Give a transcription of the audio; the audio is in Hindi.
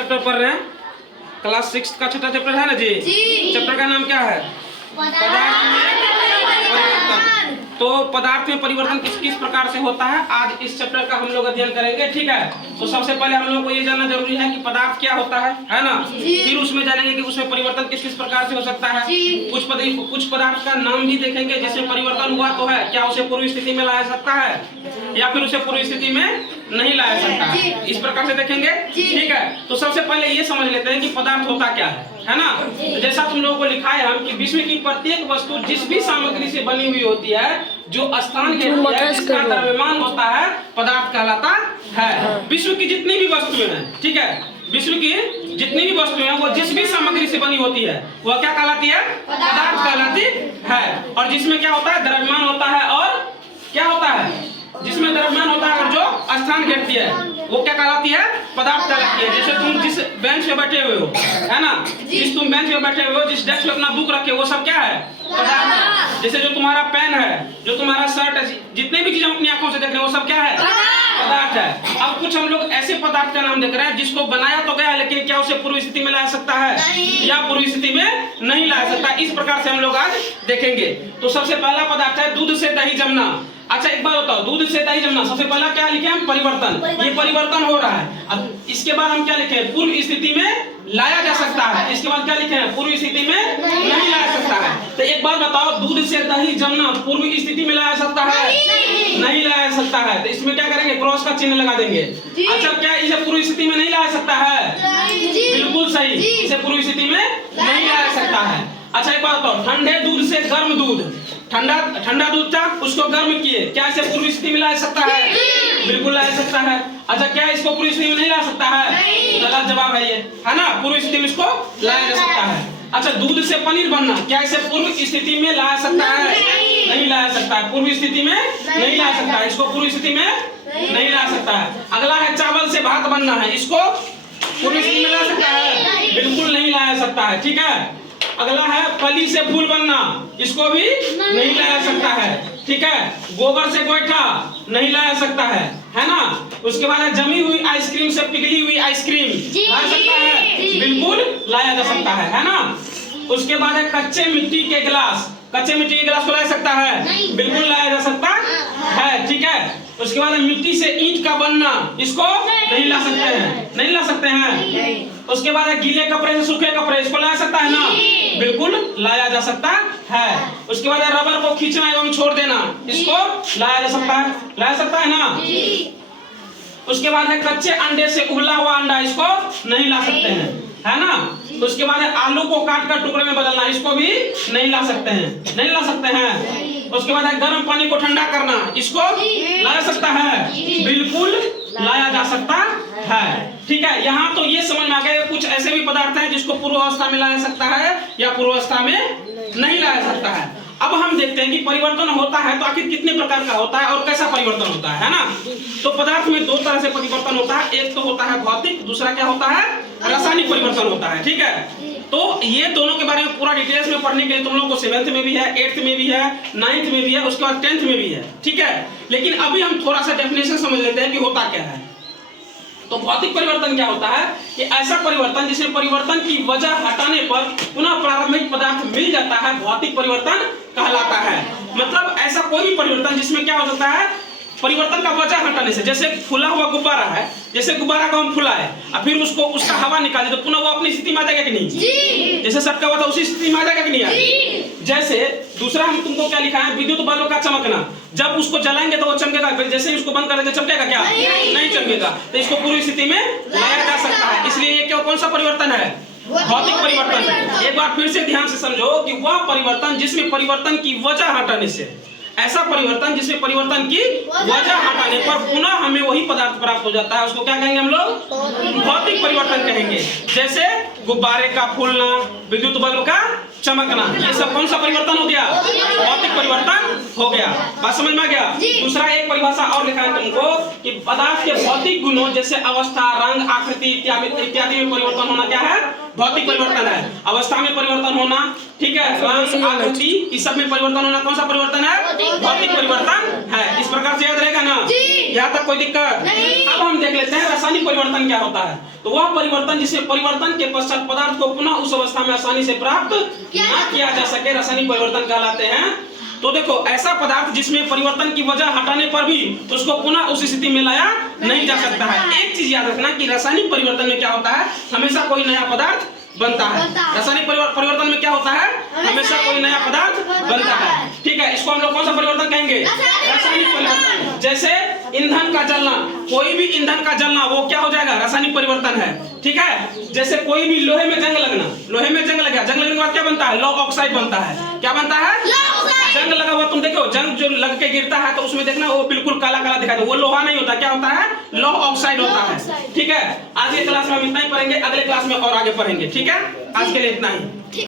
चैप्टर पढ़ रहे हैं, क्लास 6 का छठा चैप्टर है ना जी। चैप्टर का नाम क्या है? पदार्थ में परिवर्तन। तो पदार्थ में परिवर्तन किस किस प्रकार से होता है, आज इस चैप्टर का हम लोग अध्ययन करेंगे। ठीक है, तो सबसे पहले हम लोग को ये जानना जरूरी है कि पदार्थ क्या होता है ना। फिर उसमें जानेंगे कि उसमें परिवर्तन किस किस प्रकार से हो सकता है। कुछ पदार्थ का नाम भी देखेंगे जिसमें परिवर्तन हुआ तो है, क्या उसे पूर्व स्थिति में लाया सकता है या फिर उसे पूर्व स्थिति में नहीं लाया सकता है, इस प्रकार से देखेंगे। ठीक है, तो सबसे पहले ये समझ लेते हैं कि पदार्थ होता क्या है ना। तो जैसा तुम लोगों को लिखा है हम कि विश्व की प्रत्येक वस्तु जिस भी सामग्री से बनी हुई होती है, जो स्थान घेरती है, जिसका द्रव्यमान होता है, पदार्थ कहलाता है। विश्व की जितनी भी वस्तुएं हैं, ठीक है, विश्व की जितनी भी वस्तुएं हैं वो जिस भी सामग्री से बनी होती है वह क्या कहलाती है? पदार्थ कहलाती है। और जिसमें क्या होता है? द्रव्यमान होता है। और क्या होता है? जिसमें द्रव्यमान होता है और जो स्थान घेरती है वो क्या कहलाती है? पदार्थ कहलाती है। जैसे तुम जिस बेंच पे बैठे हुए हो, है ना, जिस तुम बेंच पे बैठे हुए हो, जिस डेस्क पे अपना बुक रखे हो, वो सब क्या है? पदार्थ। जैसे जो तुम्हारा पेन है, जो तुम्हारा शर्ट है, जितने भी चीज हम अपनी आंखों से देख रहे हैं वो सब क्या है? पदार्थ है। अब कुछ हम लोग ऐसे पदार्थ का नाम देख रहे हैं जिसको बनाया तो गया है, लेकिन क्या उसे पूर्व स्थिति में ला सकता है या पूर्व स्थिति में नहीं ला सकता, इस प्रकार से हम लोग आज देखेंगे। तो सबसे पहला पदार्थ है दूध से दही जमना। अच्छा एक बात बताओ, दूध से दही जमना, सबसे पहला क्या लिखे हम? परिवर्तन। ये परिवर्तन हो रहा है। अब इसके बाद हम क्या लिखे? पूर्व स्थिति में लाया जा सकता है। इसके बाद क्या लिखे हैं? पूर्व स्थिति में नहीं लाया सकता है। तो एक बात बताओ, दूध से दही जमना पूर्व स्थिति में लाया सकता है? नहीं लाया सकता है। तो इसमें क्या करेंगे? क्रॉस का चिन्ह लगा देंगे। अच्छा, क्या इसे पूर्व स्थिति में नहीं लाया सकता है? बिल्कुल सही, इसे पूर्व स्थिति में नहीं लाया सकता है। अच्छा एक बात बताओ, ठंडे दूध से गर्म दूध, ठंडा दूध था उसको गर्म किए, क्या इसे पूर्व स्थिति में ला सकता है? बिल्कुल ला सकता है। अच्छा, क्या इसको पूर्व स्थिति में नहीं ला सकता है? गलत जवाब है ये, है ना। पूर्व स्थिति में इसको लाया जा सकता है। अच्छा, दूध से पनीर बनना, क्या इसे पूर्व स्थिति में ला सकता है? नहीं ला सकता है, पूर्व स्थिति में नहीं ला सकता है, इसको पूर्व स्थिति में नहीं ला सकता है। अगला है चावल से भात बनना है, इसको पूर्व स्थिति में ला सकता है? बिल्कुल नहीं ला सकता है। ठीक है, अगला है फली से फूल बनना, इसको भी नहीं लाया सकता है। ठीक है, गोबर से गोईठा नहीं लाया सकता है ना। उसके बाद है जमी हुई आइसक्रीम से पिघली हुई आइसक्रीम, ला सकता है? बिल्कुल लाया जा सकता है ना। उसके बाद है कच्चे मिट्टी के गिलास, कच्चे मिट्टी के गिलास को ला सकता है? बिल्कुल लाया जा सकता है। ठीक है, उसके बाद मिट्टी से ईंट का बनना, इसको नहीं ला सकते हैं, नहीं ला सकते हैं। उसके बाद गीले कपड़े से सूखे कपड़े, इसको ला सकता है ना? बिल्कुल लाया जा सकता है। उसके बाद रबर को खींचना एवं छोड़ देना, इसको लाया जा सकता है, ला सकता है ना। उसके बाद है कच्चे अंडे से उबला हुआ अंडा, इसको नहीं ला सकते हैं, है ना। उसके बाद है आलू को काट कर टुकड़े में बदलना, इसको भी नहीं ला सकते हैं, नहीं ला सकते हैं। उसके बाद है गर्म पानी को ठंडा करना, इसको लाया सकता है? बिल्कुल लाया जा सकता है। ठीक है, यहाँ तो ये समझ में आ गया कुछ ऐसे भी पदार्थ हैं जिसको पूर्व अवस्था में लाया सकता है या पूर्व अवस्था में नहीं लाया सकता है। अब हम देखते हैं कि परिवर्तन होता है तो आखिर कितने प्रकार का होता है और कैसा परिवर्तन होता है ना। तो पदार्थ में दो तरह से परिवर्तन होता है, एक तो होता है भौतिक, दूसरा क्या होता है? रासायनिक परिवर्तन होता है। ठीक है, तो ये दोनों के बारे में पूरा डिटेल्स में पढ़ने के लिए तुम लोगों को 7th में भी है, 8th में भी है, 9th में भी है, उसके बाद 10th में भी है। ठीक है, लेकिन अभी हम थोड़ा सा डेफिनेशन समझ लेते हैं कि होता क्या है। तो भौतिक परिवर्तन क्या होता है कि ऐसा परिवर्तन जिसमें परिवर्तन की वजह हटाने पर पुनः प्रारंभिक पदार्थ मिल जाता है, भौतिक परिवर्तन कहलाता है। मतलब ऐसा कोई भी परिवर्तन जिसमें क्या हो सकता है? परिवर्तन का वजह हटाने से, जैसे फूला हुआ गुब्बारा है, जैसे गुब्बारा को हम फुलाए और फिर उसको उसका हवा निकाले तो पुनः वो अपनी स्थिति में आ जाएगा कि नहीं? जी। जैसे सटका हुआ था उसी स्थिति में आ जाएगा कि नहीं? जी। जैसे दूसरा हम तुमको क्या लिखा है? विद्युत बल्ब का चमकना, जब उसको जलाएंगे तो वो चमकेगा, फिर जैसे ही उसको बंद कर देंगे चमकेगा क्या? नहीं चमकेगा। तो इसको पूरी स्थिति में लाया जा सकता है, इसलिए ये कौन सा परिवर्तन है? भौतिक परिवर्तन। एक बार फिर से ध्यान से समझो कि वह परिवर्तन जिसमें परिवर्तन की वजह हटाने से, ऐसा परिवर्तन जिसमें परिवर्तन की वजह हटाने पर पुनः हमें वही पदार्थ प्राप्त हो जाता है, उसको क्या कहेंगे हम लोग? भौतिक परिवर्तन कहेंगे। जैसे गुब्बारे का फूलना, विद्युत बल्ब का चमकना, ये सब कौन सा परिवर्तन हो गया? भौतिक परिवर्तन हो गया। बात समझ में आ गया? दूसरा एक परिभाषा और लिखा है तुमको कि पदार्थ के भौतिक गुणों जैसे अवस्था, रंग, आकृति इत्यादि में परिवर्तन होना क्या है? भौतिक परिवर्तन है। अवस्था में परिवर्तन होना, ठीक है, रंग, आकृति, इस सब में परिवर्तन होना कौन सा परिवर्तन है? भौतिक परिवर्तन है। इस प्रकार से याद रहेगा ना? यहाँ तक कोई दिक्कत नहीं। अब हम देख लेते हैं रासायनिक परिवर्तन क्या होता है। तो वह परिवर्तन जिसमें परिवर्तन के पश्चात पदार्थ को पुनः उस अवस्था में आसानी से प्राप्त न किया जा सके रासायनिक परिवर्तन कहलाते हैं। तो देखो, ऐसा पदार्थ जिसमें परिवर्तन की वजह हटाने पर भी उसको पुनः उस स्थिति में लाया नहीं जा सकता है। एक चीज याद रखना कि रासायनिक परिवर्तन में क्या होता है, हमेशा कोई नया पदार्थ बनता है। रासायनिक परिवर्तन में क्या होता है, हमेशा कोई नया पदार्थ बनता है, ठीक है। इसको हम लोग कौन सा परिवर्तन कहेंगे? रासायनिक परिवर्तन। जैसे ईंधन का जलना, कोई भी ईंधन का जलना वो क्या हो जाएगा? रासायनिक परिवर्तन है, ठीक है। जैसे कोई भी लोहे में जंग लगना, लोहे में जंग लगा, जंग लगने के बाद क्या बनता है? लौह ऑक्साइड बनता है। क्या बनता है? जंग लगा हुआ, तुम देखो जंग जो लग के गिरता है तो उसमें देखना वो बिल्कुल काला काला दिखाई देता है, वो लोहा नहीं होता, क्या होता है? लौह ऑक्साइड होता है, ठीक है। आज के क्लास में हम इतना ही पढ़ेंगे, अगले क्लास में और आगे पढ़ेंगे, ठीक है। आज के लिए इतना ही।